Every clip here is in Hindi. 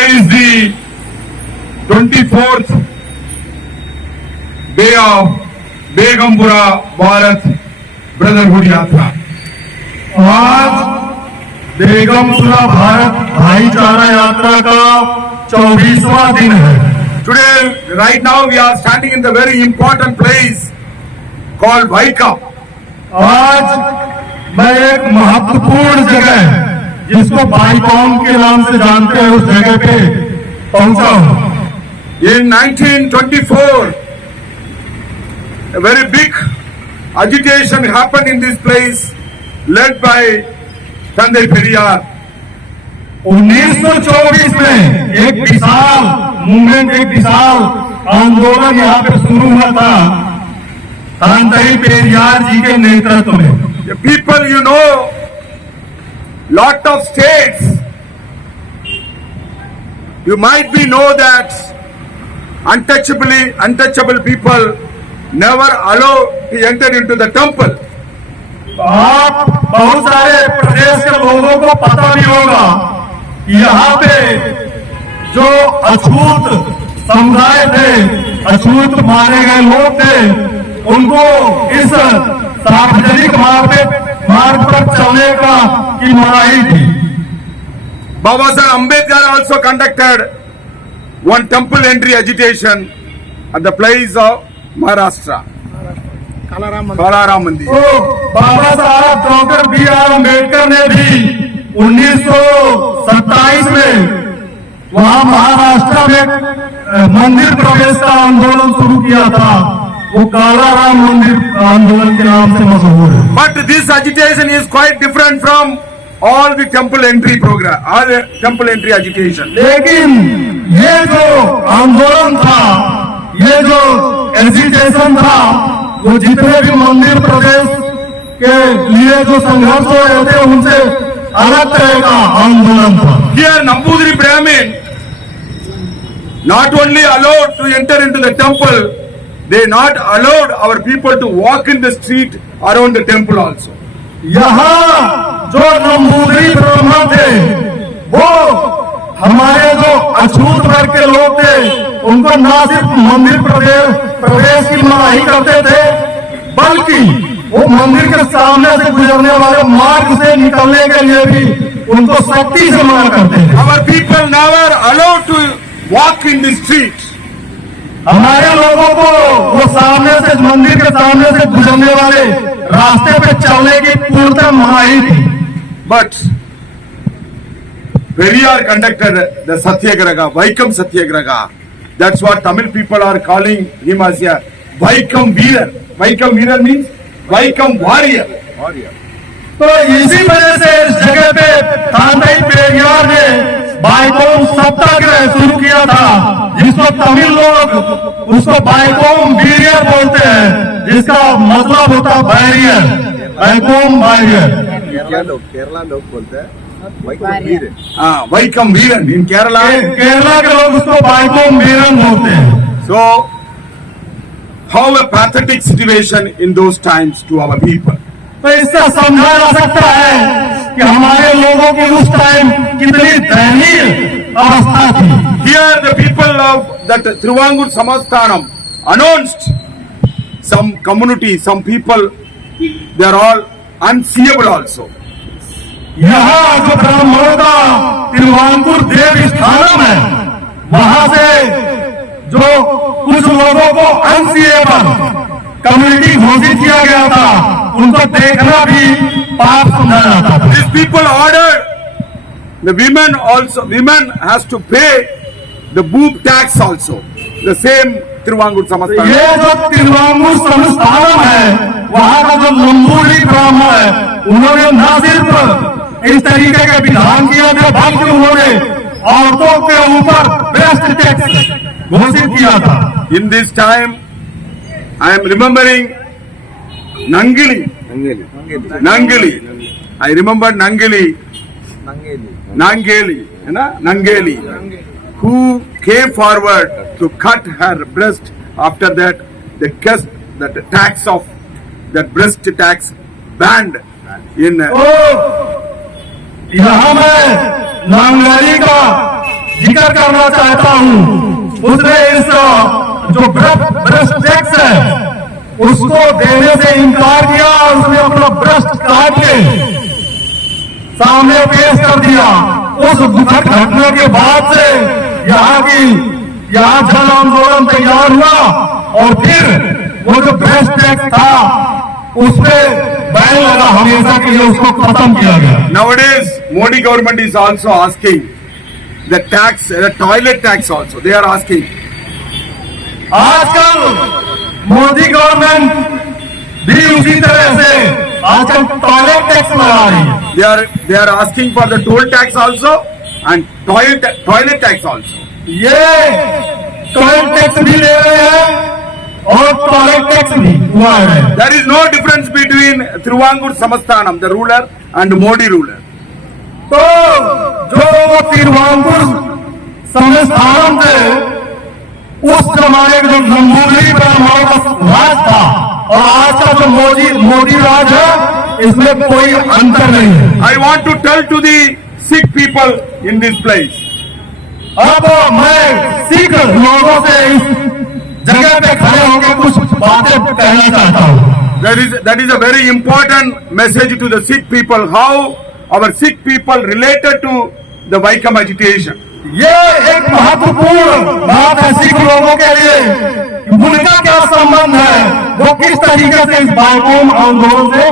Today is the 24th day of Begumpura Bharat Brotherhood Yatra. आज बेगमपुरा भारत भाईचारा यात्रा का 24वां दिन है। Today, right now, we are standing in the very important place called Vaikam. आज मैं एक महत्वपूर्ण जगह जिसको बाईकॉम के नाम से जानते हैं उस जगह पे पहुंचा हूं। In 1924, a very big agitation happened in this place, led by Tandai Periyar. 1924 में एक विशाल मूवमेंट, एक विशाल आंदोलन यहाँ पे शुरू हुआ था तंदई पेरियार जी के नेतृत्व में। The people, you know, lot of states, you might be know that untouchable people never allowed to enter into the temple. आप बहुत सारे प्रदेश के लोगों को पता भी होगा यहाँ पे जो अछूत समुदाय थे, अछूत मारे गए लोग थे, उनको इस सार्वजनिक मार्ग पर चलने का की मनाही थी। Baba Saheb Ambedkar also conducted one temple entry agitation at the place of Maharashtra, Kalaram Mandir. तो बाबा साहब डॉक्टर B.R. अम्बेडकर ने भी 1927 में वहां महाराष्ट्र में मंदिर प्रवेश का आंदोलन शुरू किया था। वो कालाराम मंदिर आंदोलन के नाम से मशहूर है। But this agitation is quite different from all the temple entry program, all the temple entry agitation. लेकिन ये जो आंदोलन था, ये जो एजिटेशन था, वो जितने भी मंदिर प्रवेश के लिए जो संघर्ष हो रहे थे उनसे अलग तरह का आंदोलन था। Here Nambudiri Brahmin not only allowed to enter into the temple, they not allowed our people to walk in the street around the temple also. यहाँ जो नंबूदरी ब्राह्मण थे वो हमारे जो अछूत वर्ग के लोग थे उनको न सिर्फ मंदिर प्रवेश की मनाही करते थे, बल्कि वो मंदिर के सामने से गुजरने वाले मार्ग से निकलने के लिए भी उनको सख्ती से मना करते थे। Our people never allowed to walk in the street. हमारे लोगों को वो सामने से मंदिर के सामने से गुजरने वाले रास्ते पे चलने की पूर्णतः मनाही थी। But Periyar conducted the Satyagraha, Vaikam Satyagraha. That's what Tamil people are calling him as a Vaikam Veerar. Vaikam Veerar means Vaikam warrior. तो इसी वजह से इस जगह पे तंदई पेरियार ने बाईकॉम सत्याग्रह शुरू किया था, जिसको तमिल लोग उसको बाईकॉम वीरियर बोलते हैं, जिसका मतलब होता है बैरियर, बाईकॉम बैरियर। केरला लोग बोलते हैं Vaikam Veeran in Kerala. Kerala के लोग उसको बाईकॉम वीरन बोलते हैं। So, how a pathetic situation in those times to our people. तो इससे समझा जा सकता है कि हमारे लोगों की उस टाइम कितनी दयनीय अवस्था थी। Here the people of that Thiruvangur Samasthanam announced some community, some people, they are all unseeable also. यहाँ जो ब्राह्मणों का तिरुवांकुर देव स्थानम है, वहां से जो कुछ लोगों को अनसीएबल कम्युनिटी घोषित किया गया था, उनको देखना भी पाप समझा जाता था। These people ordered the women has to pay the boob tax also. The same Thiruvangur Samasthanam. ये जो तिरुवांकुर संस्थानम है, वहाँ का जो नंबूरी ब्राह्मण है, उन्होंने न सिर्फ इस तरीके के विधान किया था, बल्कि उन्होंने औरतों के ऊपर बेस्ट टैक्स घोषित किया था। In this time, I am remembering Nangili. I remember Nangili, who came forward to cut her breast. After that, the tax of that breast tax banned in यहाँ मैं नांगली का जिक्र करना चाहता हूं, उसने इस जो ब्रश टैक्स है उसको देने से इनकार किया और उसने अपना ब्रश काट के सामने पेश कर दिया। उस दुखद घटना के बाद से यहाँ जन आंदोलन तैयार हुआ और फिर वो जो ब्रश टैक्स था उस पर बैन लगा हमेशा के लिए, उसको खत्म किया गया। Nowadays, Modi government is also asking the tax, the toilet tax also. They are asking. आजकल मोदी गवर्नमेंट भी उसी तरह से आजकल टॉयलेट टैक्स लगा रही है। They are asking for the toll tax also and toilet tax also. ये टोल टैक्स भी ले रहे हैं और टॉयलेट टैक्स भी हुआ है। There is no difference between Thiruvangur Samasthanam, the ruler, and Modi ruler. तो जो तिरुवांकुर संस्थान थे उस जमाने के जो नंबूदिरी ब्राह्मणों का राज था और आज का जो मोदी राज है इसमें कोई अंतर नहीं है। I want to tell to the Sikh people in this place. अब मैं सिख लोगों से इस जगह पे खड़े होकर कुछ बातें कहना चाहता हूँ। That is a very important message to the Sikh people. How our Sikh people related to the Vaikam agitation. ये एक महत्वपूर्ण बात है सिख लोगों के लिए, उनका क्या संबंध है, वो किस तरीके से इस वाइकोम आंदोलन से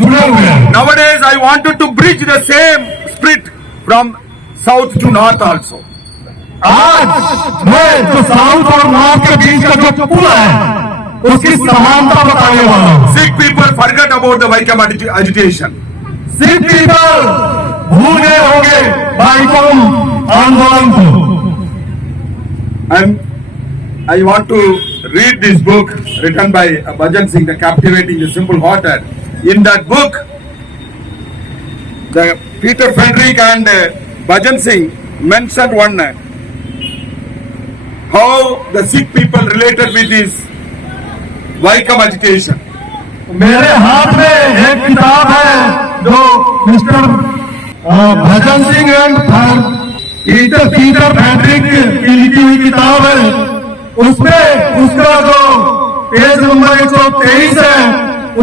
जुड़े हुए हैं। Nowadays, I wanted to bridge the same spirit from south to north also. आज मैं जो साउथ और नॉर्थ के बीच का जो पुल है उसकी समानता बताने वाला हूँ। Sikh people forget about the Vaikam agitation. Sikh people भूल गए होंगे वाइकोम आंदोलन को। And I want to read this book written by Bhajan Singh, The Captivating the Simple Hearted. In that book, the Peter Frederick and Bhajan Singh mentioned one how the Sikh people related with this Vaikam agitation. मेरे हाथ में एक किताब है जो mister Bhajan Singh and Peter Frederick की लिखी हुई किताब है। उसमें उसका जो पेज नंबर 123 है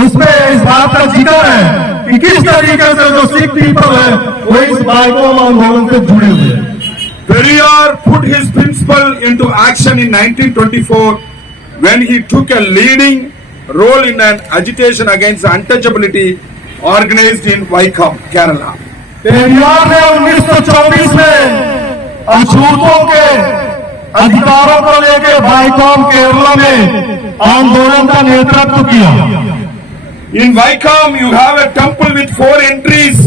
उसमें इस बात का जिक्र है कि किस तरीके से जो सिख पीपल है वो इस वाइकोम आंदोलन से जुड़े हुए हैं। Periyar put his principle into action in 1924 when he took a leading role in an agitation against untouchability organized in Vaikam, Kerala. Periyar ने 1924 में अछूतों के अधिकारों को लेकर वाइकोम केरला में आंदोलन का नेतृत्व किया। In Vaikam, you have a temple with 4 entries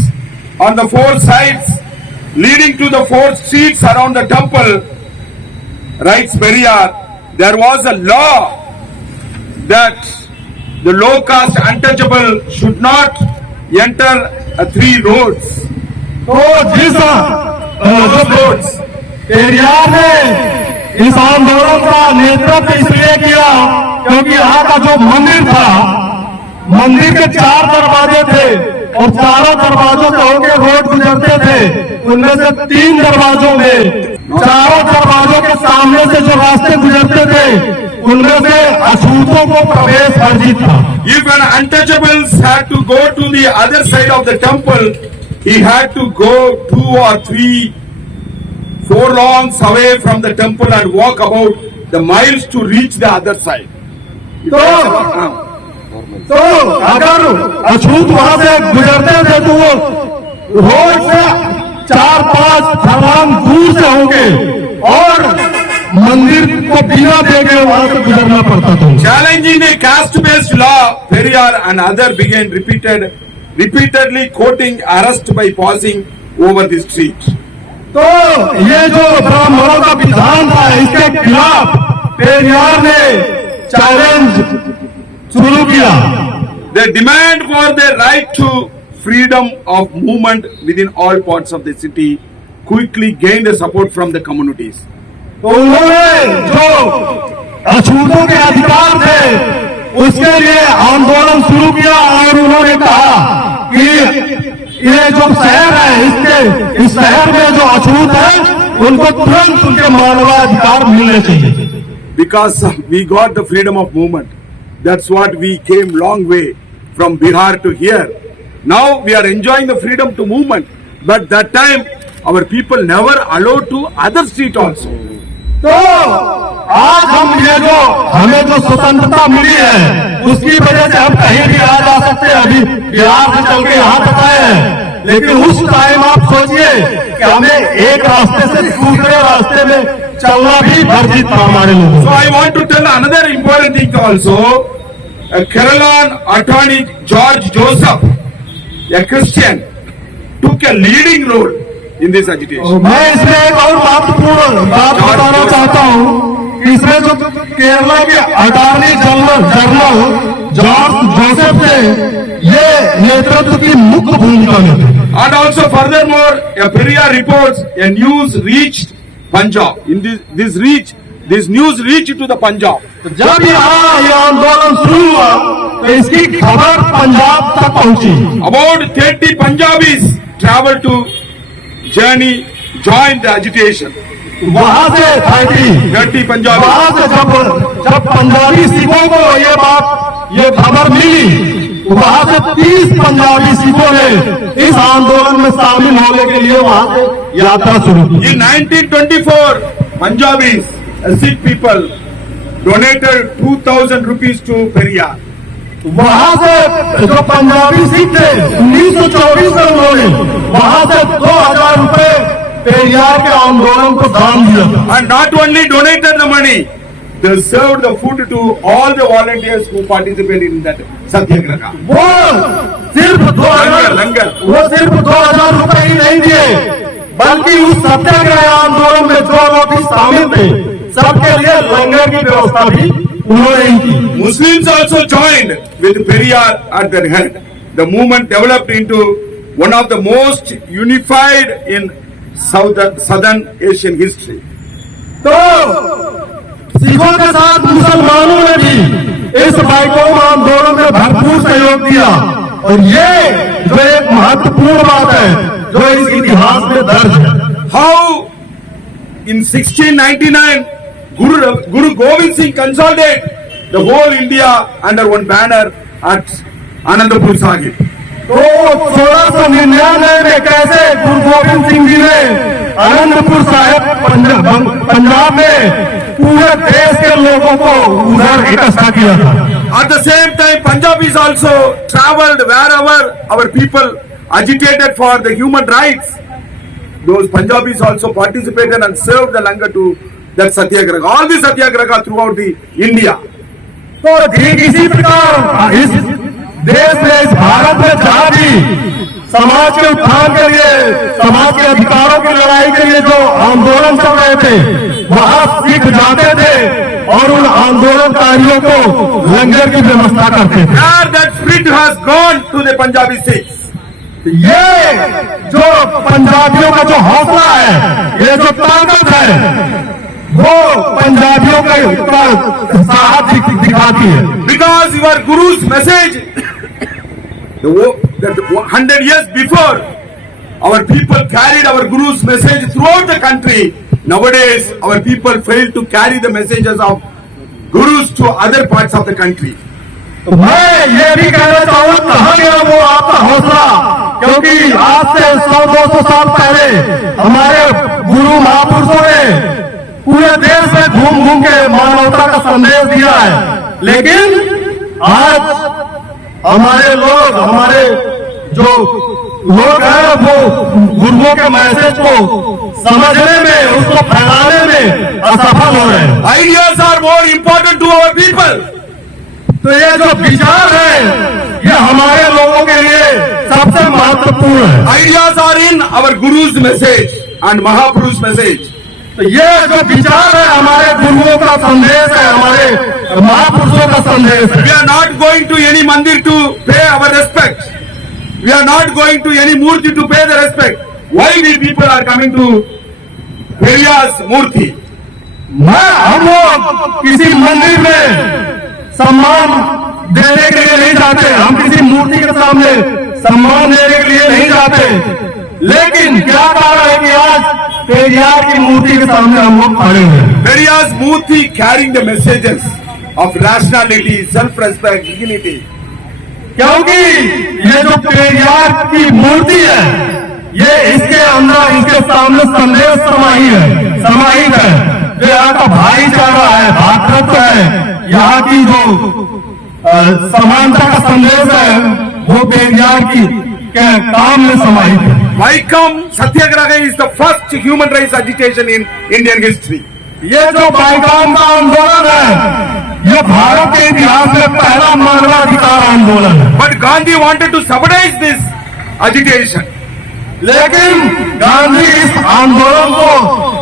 on the 4 sides, leading to the 4 streets around the temple. Writes Periyar, there was a law that the low caste untouchable should not enter 3 roads. तो जिस रोड्स पेरियार ने इस आंदोलन का नेतृत्व इसलिए किया क्योंकि यहाँ का जो मंदिर था, मंदिर के 4 दरवाजे थे और चारों दरवाजों से होकर रोड गुजरते थे। उनमें से 3 दरवाजों में चारों दरवाजों के सामने से जो रास्ते गुजरते थे उनमें से अछूतों को प्रवेश वर्जित था। If an untouchables had to go to the other side of the temple, he had to go 2 or 3 furlongs away from the temple and walk about the miles to reach the other side. तो अगर अछूत वहां से गुजरते थे तो वो रोड से 4-5 फरलांग दूर से होंगे और मंदिर को बिना देखे वहां से गुजरना पड़ता था। Challenging the caste-based law, Periyar and others began repeatedly quoting arrest by passing over the street. तो ये जो ब्राह्मणों का विधान था इसके खिलाफ पेरियार ने चैलेंज शुरू किया। They demand for their right to freedom of movement within all parts of the city quickly gained the support from the communities. तो उन्होंने जो अछूतों के अधिकार थे उसके लिए आंदोलन शुरू किया और उन्होंने कहा कि ये जो शहर है इस शहर में जो अछूत है उनको तुरंत उनके मानवाधिकार मिलने चाहिए। Because we got the freedom of movement. That's what we came long way from Bihar to here. Now we are enjoying the freedom to movement. But that time our people never allowed to other street also. तो आज हम ये जो हमें जो स्वतंत्रता मिली है उसकी वजह से हम कहीं भी आ जा सकते हैं। अभी बिहार से चल के यहाँ तक आए हैं, लेकिन उस टाइम आप सोचिए कि हमें एक रास्ते से दूसरे रास्ते में चलना भी वर्जित था हमारे लोगों So को। I want to tell another important thing also. Kerala attorney George Joseph, a Christian, took a leading role in this agitation. मैं इसमें एक और महत्वपूर्ण बात बताना चाहता हूँ कि इसमें जो केरला के अटॉर्नी जनरल जॉर्ज जोसेफ ने ये नेतृत्व की मुख्य भूमिका निभाई। And also furthermore, a Periyar reports a news reached Punjab. In this news reached to the Punjab. जब यहाँ ये आंदोलन शुरू हुआ तो इसकी खबर पंजाब तक पहुंची। About 30 Punjabis traveled to join the agitation. वहां से 30 Punjabis. वहां से जब पंजाबी सिखों को ये खबर मिली, वहां से 30 पंजाबी सिखों ने इस आंदोलन में शामिल होने के लिए वहां से यात्रा शुरू की। In 1924, Punjabis, Sikh people, donated 2,000 rupees to Periyar. वहां से जो पंजाबी सिख थे 1924 में उन्होंने वहां से 2,000 रुपए पेरियार के आंदोलन को दान दिया था। And not only donated the money, they served the food to all the volunteers who participated in that satyagraha. वो सिर्फ 2,000 लंगर। वो सिर्फ 2,000 रुपए ही नहीं दिए, बल्कि उस सत्याग्रह आंदोलन में जो लोग भी शामिल थे सबके लिए लंगर की व्यवस्था भी उन्होंने ही की। Muslims also joined with Periyar at their head. The movement developed into one of the most unified in Southern Asian history. तो सिखों के साथ मुसलमानों ने भी इस बैकॉम आंदोलन में भरपूर सहयोग दिया, और ये जो एक महत्वपूर्ण बात है जो इस इतिहास में दर्ज है। How in 1699 Guru Gobind Singh consolidated the whole India under one banner at Anandapur Sahib. तो 1699 में कैसे गुरु गोविंद सिंह जी ने आनंदपुर साहिब पंजाब में पूरे देश के लोगों को उधर इकट्ठा किया था। At the same time, Punjabis also traveled wherever our people agitated for the human rights. Those Punjabis also participated and served the langar to that satyagraha. All the satyagraha throughout the India. तो ठीक इसी प्रकार इस देश में, इस भारत में जहाँ भी समाज के उत्थान के लिए, समाज के अधिकारों की लड़ाई के लिए जो आंदोलन चल रहे थे, वहाँ सिख जाते थे और उन आंदोलनकारियों को लंगर की व्यवस्था करते थे। Where that spirit has gone to the Punjabi Sikhs. ये जो पंजाबियों का जो हौसला है, ये जो ताकत है, वो पंजाबियों का साहस दिखाती है। Because your Guru's message, that 100 years before, our people carried our Guru's message throughout the country. Nowadays, our people fail to carry the messages of Gurus to other parts of the country. तो मैं ये भी कहना चाहूँगा, कहाँ गया वो आपका हौसला? क्योंकि आज से 100-200 साल पहले हमारे गुरु महापुरुषों ने पूरे देश में घूम घूम के मानवता का संदेश दिया है, लेकिन आज हमारे लोग, हमारे जो लोग हैं, वो गुरुओं के मैसेज को समझने में, उसको फैलाने में असफल हो रहे हैं। Ideas are more important to our people. तो ये जो विचार है, ये हमारे लोगों के लिए सबसे महत्वपूर्ण है। Ideas are in our Guru's message and Mahapuru's message. तो ये जो विचार है हमारे गुरुओं का संदेश है, हमारे महापुरुषों का संदेश है। We are not going to any mandir to pay our respect. We are not going to any murti to pay the respect. Why we people are coming to Periyar's murti? हम लोग किसी मंदिर में सम्मान देने के लिए नहीं जाते, हम किसी मूर्ति के सामने सम्मान देने के लिए नहीं जाते, लेकिन क्या कारण है कि आज पेरियार की मूर्ति के सामने हम लोग खड़े हैं। Periyar's Murthy carrying the messages of rationality, self-respect, dignity. क्योंकि ये जो पेरियार की मूर्ति है, ये इसके अंदर इसके सामने संदेश समाहित है। जो यहाँ का भाईचारा है, भातृत्व है, यहाँ की जो समानता का संदेश है, वो पेरियार की के काम में समाहित है। Vaikom Satyagraha is the first human rights agitation in Indian history. ये जो वाइकॉम का आंदोलन है, ये भारत के इतिहास में पहला मानवाधिकार आंदोलन है। But Gandhi wanted to sabotage this agitation. लेकिन गांधी इस आंदोलन को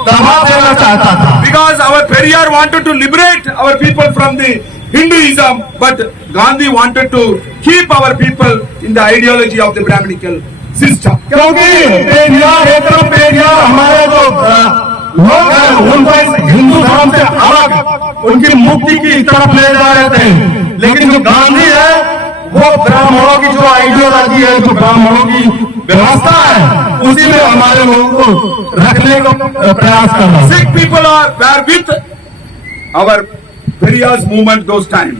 दबा देना चाहता था, Because our Periyar wanted to liberate our people from the Hinduism, but Gandhi wanted to keep our people in the ideology of the Brahminical system. क्योंकि पेरियार एक तरफ पेरियार हमारे जो लोग हैं उनको इस हिंदू धर्म से अलग उनकी मुक्ति की तरफ ले जा रहे थे, लेकिन जो गांधी है वो ब्राह्मणों की जो आइडियोलॉजी है, जो ब्राह्मणों की व्यवस्था है, उसी में हमारे लोगों को रखने का प्रयास कर रहा है। Sikh people were with our Periyar's movement those times.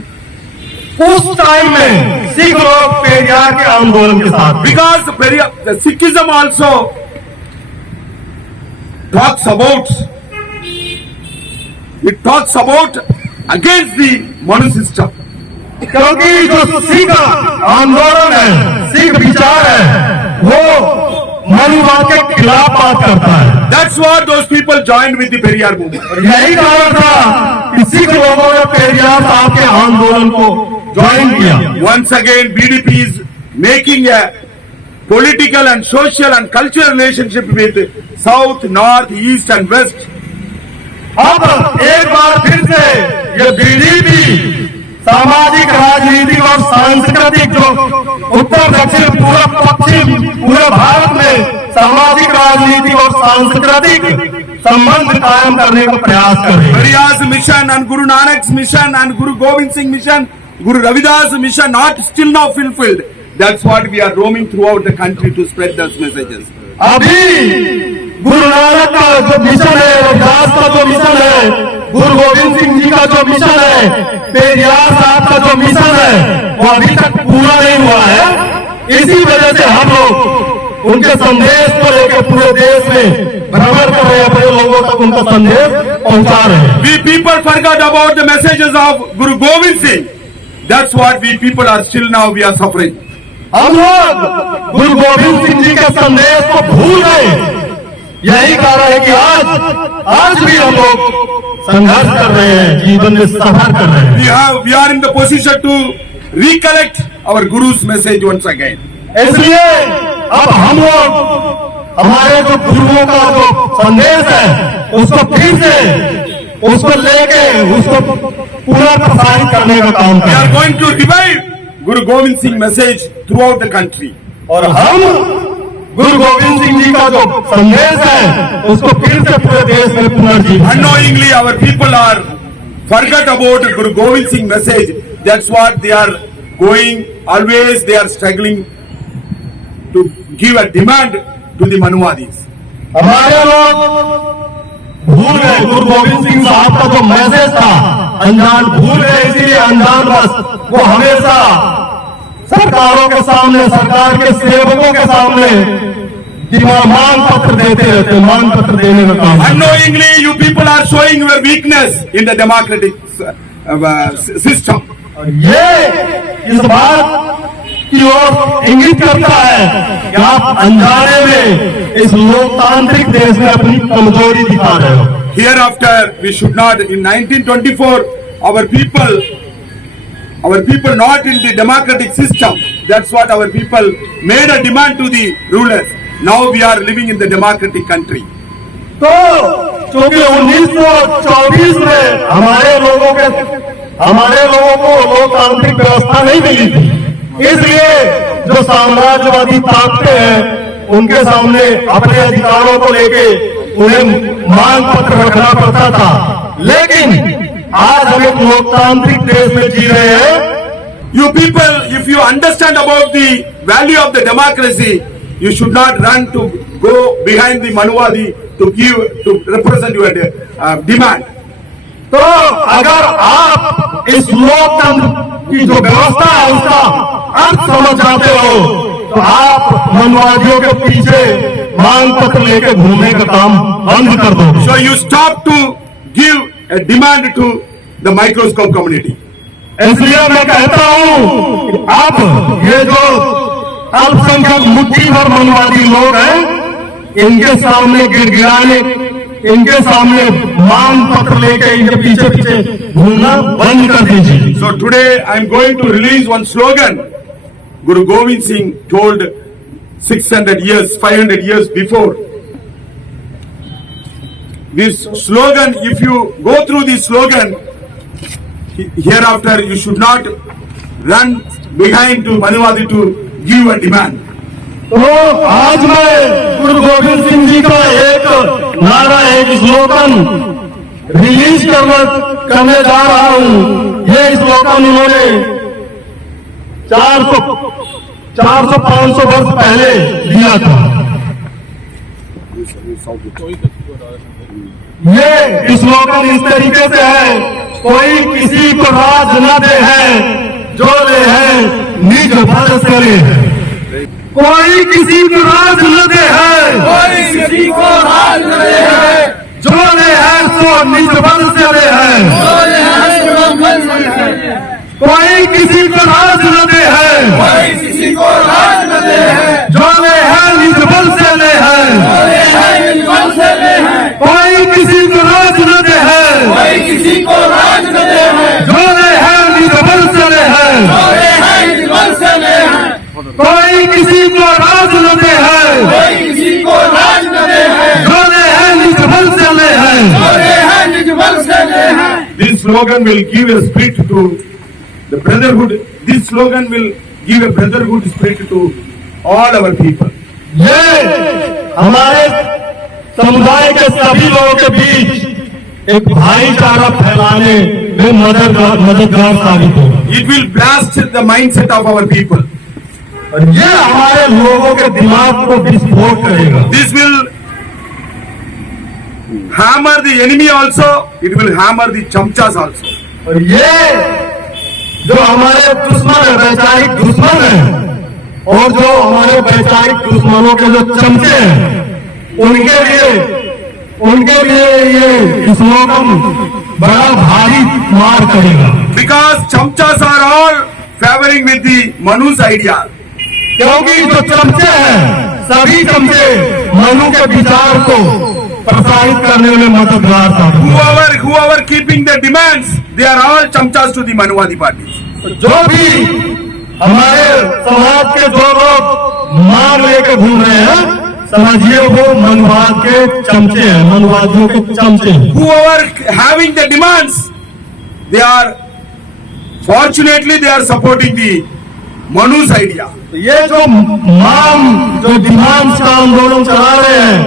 उस टाइम में सिख लोग पेरियार के आंदोलन के साथ, Because the Sikhism also talks about against the Manu system. क्योंकि जो सिख आंदोलन है, सिख विचार है, वो मनुवाद के खिलाफ बात करता है। That's what those people joined with the Periyar movement. और यही कारण था कि सिख लोगों ने पेरियार साहब के आंदोलन को ज्वाइन किया। Once again, BDP is making a political and social and cultural relationship with South, North, East and West. अब एक बार फिर से ये बीडीपी सामाजिक, राजनीतिक और सांस्कृतिक जो उत्तर दक्षिण पूर्व पश्चिम पूरे भारत में सामाजिक, राजनीतिक और सांस्कृतिक संबंध कायम करने का प्रयास कर रही है। Periyar's mission and Guru Nanak's mission and Guru Gobind Singh mission, Guru Ravidas mission not still now fulfilled. That's what we are roaming throughout the country to spread those messages. अभी गुरु नानक का जो मिशन है, रविदास का जो मिशन है, गुरु गोविंद सिंह जी का जो मिशन है, पेरियार साहब का जो मिशन है, वो अभी तक पूरा नहीं हुआ है। इसी वजह से हम लोग उनके संदेश को लेकर पूरे देश में भ्रमण कर रहे हैं, अपने लोगों तक उनका संदेश पहुंचा रहे हैं। We people forgot about the messages of Guru Gobind Singh. That's what we people are still now we are suffering. हम लोग गुरु गोविंद सिंह जी के संदेश को भूल गए। यही कारण है कि आज भी हम लोग संघर्ष कर रहे हैं, जीवन में सफर कर रहे हैं। We are in the position to recollect our Guru's message once again. इसलिए अब हम लोग हमारे जो गुरुओं का जो संदेश है, उसको फिर से उसको लेके उसको पूरा प्रसारित करने का काम We are करें। going to revive Guru Gobind Singh message throughout the country. और हम गुरु गोविंद सिंह जी का जो संदेश है, उसको फिर से पूरे देश में पुनर्जीवित। Unknowingly, our people are forgot about Guru Gobind Singh message. That's what they are going. Always they are struggling to give a demand to the Manuwadis. हमारे लोग भूल गए गुरु गोविंद सिंह साहब का जो मैसेज था, अनजान भूल गए, इसीलिए अनजान बस वो हमेशा सरकारों के सामने, सरकार के सेवकों के सामने मांग पत्र देते रहते, मांग पत्र देने का काम। Unknowingly, you people are showing your weakness in the democratic system. और ये इस बात की ओर इंगित करता है कि आप अनजाने में इस लोकतांत्रिक देश में अपनी कमजोरी दिखा रहे हो। Hereafter, we should not. In 1924, our people not in the democratic system. That's what our people made a demand to the rulers. Now we are living in the democratic country. तो चूंकि 1924 में हमारे लोगों को लोकतांत्रिक व्यवस्था नहीं मिली थी, इसलिए जो साम्राज्यवादी ताकतें हैं उनके सामने अपने अधिकारों को लेके उन्हें मांग पत्र रखना पड़ता था। लेकिन आज हम एक लोकतांत्रिक देश में जी रहे हैं। You people, if you understand about the value of the democracy, you should not run to go behind the Manuwadi to represent your demand. तो अगर आप इस लोकतंत्र की जो व्यवस्था है उसका अर्थ समझ जाते हो तो आप मनवादियों के पीछे मांग पत्र लेकर घूमने का काम बंद कर दो। So you stop to give a demand to the microscope community. इसलिए मैं कहता हूं कि अब ये जो अल्पसंख्यक मुट्ठी भर मनवादी लोग हैं इनके सामने गिड़गिड़ाने, इनके सामने मांग पत्र लेके इनके पीछे पीछे घूमना बंद कर दीजिए। So today I am going to release one slogan Guru Gobind Singh told 500 years before. This slogan, if you go through this slogan, hereafter you should not run behind to Manuvadi to give a demand. तो आज मैं गुरु गोविंद सिंह जी का एक नारा, एक स्लोगन रिलीज करने जा रहा हूं। ये स्लोगन उन्होंने 400-500 वर्ष पहले दिया था। ये स्लोगन इस तरीके से है, कोई किसी को राज न दे है जो ले है निज भर से ले है। कोई किसी को राज न दे है, कोई किसी को राज न दे है, जो ले है सो निज बल से ले है। कोई किसी को राज न दे है, कोई किसी को राज न दे है, जो ले है निज बल से ले है। कोई किसी को राज न दे है, कोई किसी को राज न दे है, जो ले है निज बल से ले है। कोई किसी को राज न दे है, कोई किसी को राज न दे है, जो ले है निज बल से ले है। निज बल से ले है। This slogan will give a spirit to the brotherhood. This slogan will give a brotherhood spirit to all our people. ये हमारे समुदाय के सभी लोगों के बीच एक भाईचारा फैलाने में मददगार साबित होगा। It will blast the mindset of our people. और ये हमारे लोगों के दिमाग को विस्फोट करेगा। This will hammer the enemy also. It will hammer the chamchas also. और ये जो हमारे दुश्मन है, वैचारिक दुश्मन है, और जो हमारे वैचारिक दुश्मनों के जो चमचे हैं उनके लिए ये स्लोगन बड़ा भारी मार करेगा। Because chamchas are all favoring with the Manu's idea. क्योंकि जो चमचे हैं सभी चमचे मनु के विचार को प्रसारित करने में मददगार साबित। Whoever keeping the demands, they are all chamchas to the Manuwadi parties. जो भी हमारे समाज के जो लोग मांग लेके घूम रहे हैं समझिए वो मनुवाद के चमचे हैं, मनुवादियों के चमचे हैं। Whoever having the demands, they are fortunately they are supporting the Manu's idea. तो ये जो डिमांड्स का आंदोलन चला रहे हैं,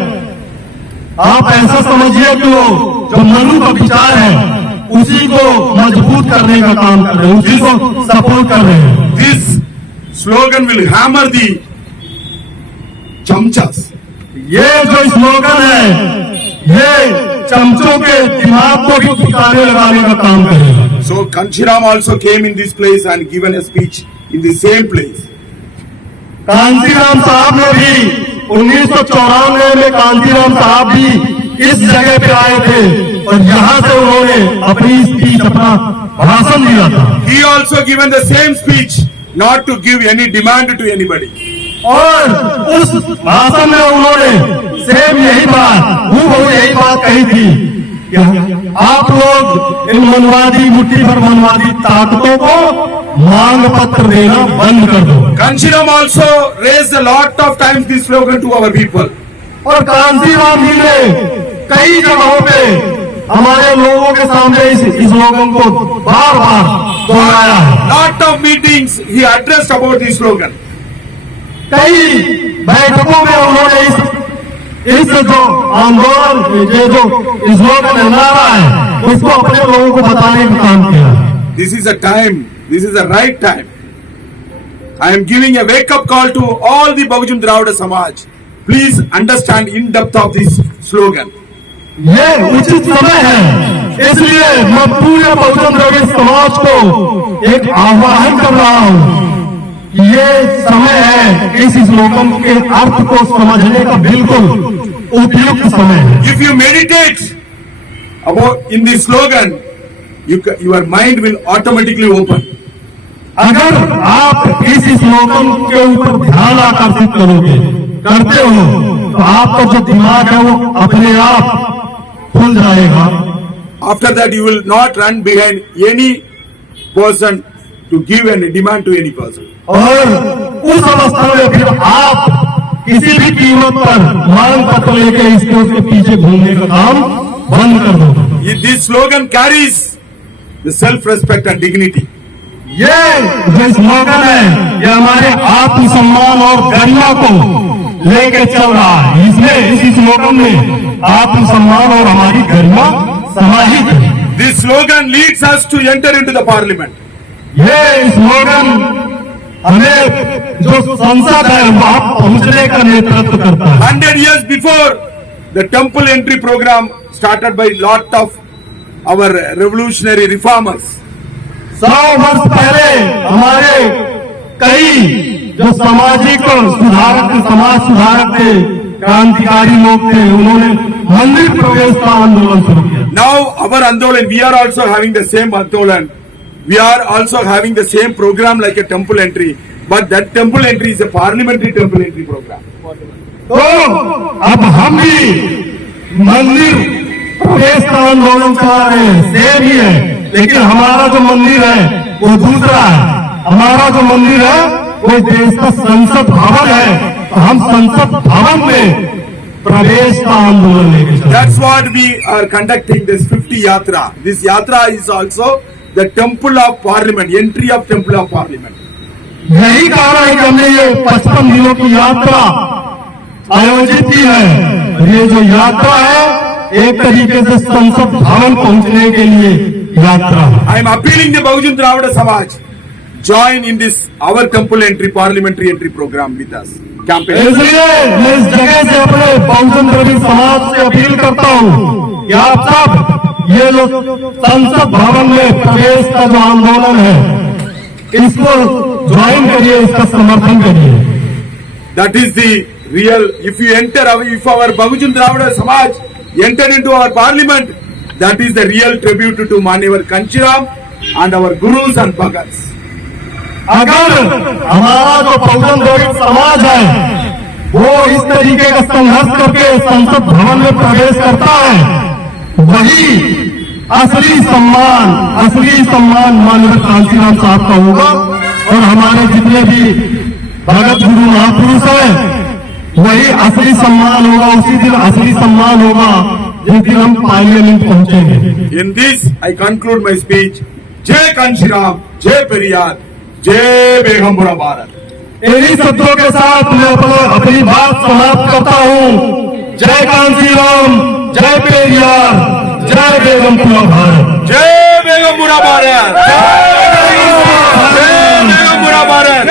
आप ऐसा समझिए कि वो जो मनु का विचार है उसी को मजबूत करने का काम कर रहे हैं, उसी को सपोर्ट कर रहे हैं। This slogan will hammer the chamchas. ये जो स्लोगन है ये चमचों के दिमाग को भी ठिकाने लगाने का काम करेगा। So Kanshiram also came in this place and given a speech in the same place. Kanshiram साहब ने भी 1994 में कांसीराम साहब भी इस जगह पे आए थे और यहाँ से उन्होंने अपनी स्पीच, अपना भाषण दिया था। He also given the same speech, not to give any demand to anybody. और उस भाषण में उन्होंने सेम यही बात कही थी कि आप लोग इन मनवादी मुट्ठी भर मनवादी ताकतों को मांग पत्र देना बंद कर दो। Kanshiram also raised a lot of times this slogan to our people. और कांसीराम जी ने कई जगहों पे हमारे लोगों के सामने इस स्लोगन को बार बार दोहराया है। Lot of meetings he addressed about this slogan. कई बैठकों में उन्होंने इस जो आंदोलन, ये जो स्लोगन नारा है उसको अपने लोगों को बताने का काम किया। This is a time, this is the right time. I am giving a wake up call to all the Bahujam Dravida Samaj. please understand in depth of this slogan. ये उचित समय है, इसलिए मैं पूरे बहुजन द्रविड़ समाज को एक आह्वान कर रहा हूं कि ये समय है, इस स्लोगन के अर्थ को समझने का बिल्कुल उपयुक्त समय है। If you meditate about in this slogan, your mind will automatically open. अगर आप इस स्लोगन के ऊपर ध्यान आकर्षित करते हो तो आपका जो दिमाग है वो अपने आप खुल जाएगा। After that, you will not run behind any person to give any demand to any person. और उस अवस्था में फिर आप किसी भी कीमत पर मांग पत्र लेके उसके पीछे घूमने का काम बंद कर दो। This slogan carries the self-respect and dignity. ये जो स्लोगन है ये हमारे आत्मसम्मान और गरिमा को लेके चल रहा है। इसमें इस स्लोगन में आत्मसम्मान और हमारी गरिमा समाहित है। This slogan leads us to enter into the parliament. ये स्लोगन हमें जो संसद है वहां पहुंचने का नेतृत्व करता है। 100 years before, the temple entry program started by lot of our revolutionary reformers. 100 वर्ष पहले हमारे कई जो सामाजिक सुधारक समाज सुधारक थे, क्रांतिकारी लोग थे, उन्होंने मंदिर प्रवेश का आंदोलन शुरू किया। Now our Andolan, we are also having the same Andolan. We are also having the same program like a temple entry. But that temple entry is a parliamentary temple entry program. तो अब हम भी मंदिर प्रवेश का आंदोलन चला रहे हैं, सेम ही है, लेकिन हमारा जो मंदिर है वो दूसरा है। हमारा जो मंदिर है वो देश का संसद भवन है, तो हम संसद भवन में प्रवेश का आंदोलन लेके चल। That's what we are conducting this 50 yatra. This yatra is also the temple of parliament, entry of temple of parliament. यही कारण है कि हमने ये 55 दिनों की यात्रा आयोजित की है। ये जो यात्रा है एक तरीके से संसद भवन पहुंचने के लिए यात्रा है। I am appealing the Bahujan Dravida Samaj, join in this our temple entry, parliamentary entry program with us. Campaign. इसलिए मैं इस जगह से अपने बहुजन द्रविड़ समाज से अपील करता हूँ कि आप सब ये जो संसद भवन में प्रवेश का जो आंदोलन है इसको ज्वाइन करिए, इसका समर्थन करिए। That is the real. If you enter, if our Bahujan Dravida Samaj enter into our parliament, that is the real tribute to Manevar Kanchiram and our gurus and bhagats. अगर हमारा जो बहुजन द्रविड़ समाज है वो इस तरीके का संघर्ष करके संसद भवन में प्रवेश करता है, वही असली सम्मान माननीय कांशीराम साहब का होगा। और हमारे जितने भी भगत गुरु महापुरुष हैं वही असली सम्मान होगा, उसी दिन असली सम्मान होगा जिस दिन हम पार्लियामेंट पहुंचेंगे। In this, I conclude my speech. Jai Kanchiram, Jai Periyar, Jai Begambura Bharat. इन्हीं शब्दों के साथ मैं अपनी बात समाप्त करता हूँ। जय कांशीराम, जय पेरियार, जय Begumpura Bharat. Jai Begambura Bharat. Jai Begambura Bharat.